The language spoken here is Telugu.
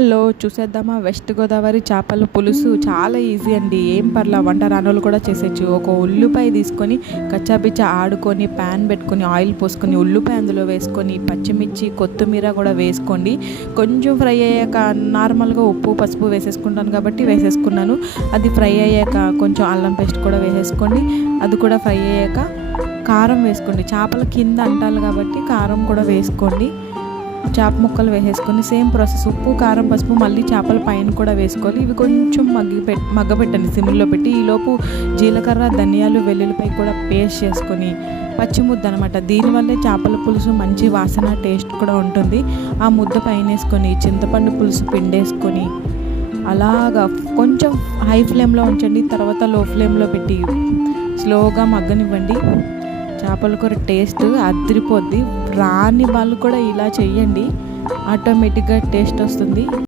హలో చూసేద్దామా వెస్ట్ గోదావరి చేపల పులుసు చాలా ఈజీ అండి. ఏం పర్లా వంట రానోళ్ళు కూడా చేసేయచ్చు. ఒక ఉల్లిపాయ తీసుకొని కచ్చాపిచ్చా ఆడుకొని ప్యాన్ పెట్టుకొని ఆయిల్ పోసుకొని ఉల్లిపాయ అందులో వేసుకొని పచ్చిమిర్చి కొత్తిమీర కూడా వేసుకోండి. కొంచెం ఫ్రై అయ్యాక నార్మల్గా ఉప్పు పసుపు వేసేసుకుంటాను కాబట్టి వేసేసుకున్నాను. అది ఫ్రై అయ్యాక కొంచెం అల్లం పేస్ట్ కూడా వేసేసుకోండి. అది కూడా ఫ్రై అయ్యాక కారం వేసుకోండి. చేపల కింద అంటారు కాబట్టి కారం కూడా వేసుకోండి. చేప ముక్కలు వేసేసుకొని సేమ్ ప్రాసెస్ ఉప్పు కారం పసుపు మళ్ళీ చేపల పైన కూడా వేసుకోవాలి. ఇవి కొంచెం మగ్గబెట్టండి సిమ్లో పెట్టి. ఈలోపు జీలకర్ర ధనియాలు వెల్లుల్లిపై కూడా పేస్ట్ చేసుకొని పచ్చిముద్ద అనమాట. దీనివల్లే చేపల పులుసు మంచి వాసన టేస్ట్ కూడా ఉంటుంది. ఆ ముద్ద పైన వేసుకొని చింతపండు పులుసు పిండేసుకొని అలాగా కొంచెం హై ఫ్లేమ్లో ఉంచండి. తర్వాత లో ఫ్లేమ్లో పెట్టి స్లోగా మగ్గనివ్వండి. చేపల కూర టేస్ట్ అదిరిపోద్ది. రాని వాళ్ళు కూడా ఇలా చెయ్యండి, ఆటోమేటిక్గా టేస్ట్ వస్తుంది.